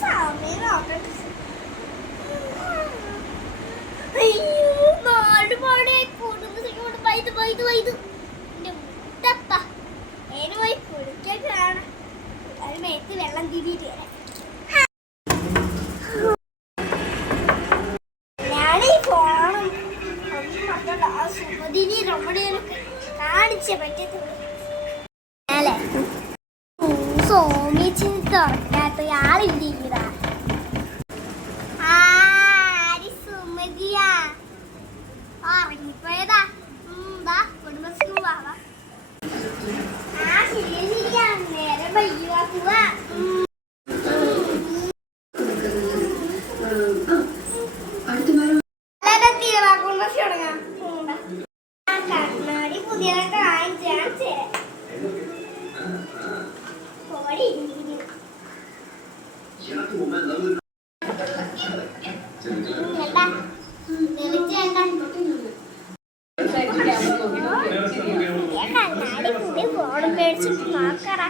സമയം നോക്കട്ടെ. അയ്യോ നാട് പാടെ കുടുംബശ്രീ വൈദ്യു എന്റെ മുത്തപ്പ ഏന് പോയി കുടിക്കാണ്. അത് മേത്ത് വെള്ളം തിരിയിട്ട് വരാം. ഞാനീ ഫോണും ഒന്നും മറ്റുള്ള ആ സുമതിനി രമണിയൊക്കെ കാണിച്ചേ പറ്റത്തുള്ളൂ. അല്ലേ സോമിച്ചിന് തുറക്കാത്ത ആളില്ല. സുമതിയാ ഇറങ്ങിപ്പോയതാ. കുടുംബശ്രീ പോവാ. ശരിയാ നേരെ വയ്യ പോവാ. കുടുംബശ്രീ തുടങ്ങാം. കണ്ണാടി പുതിയതൊക്കെ വാങ്ങിച്ചാൽ കണ്ണാടി പുതിയ ഫോൺ മേടിച്ചിട്ട് നോക്കറ.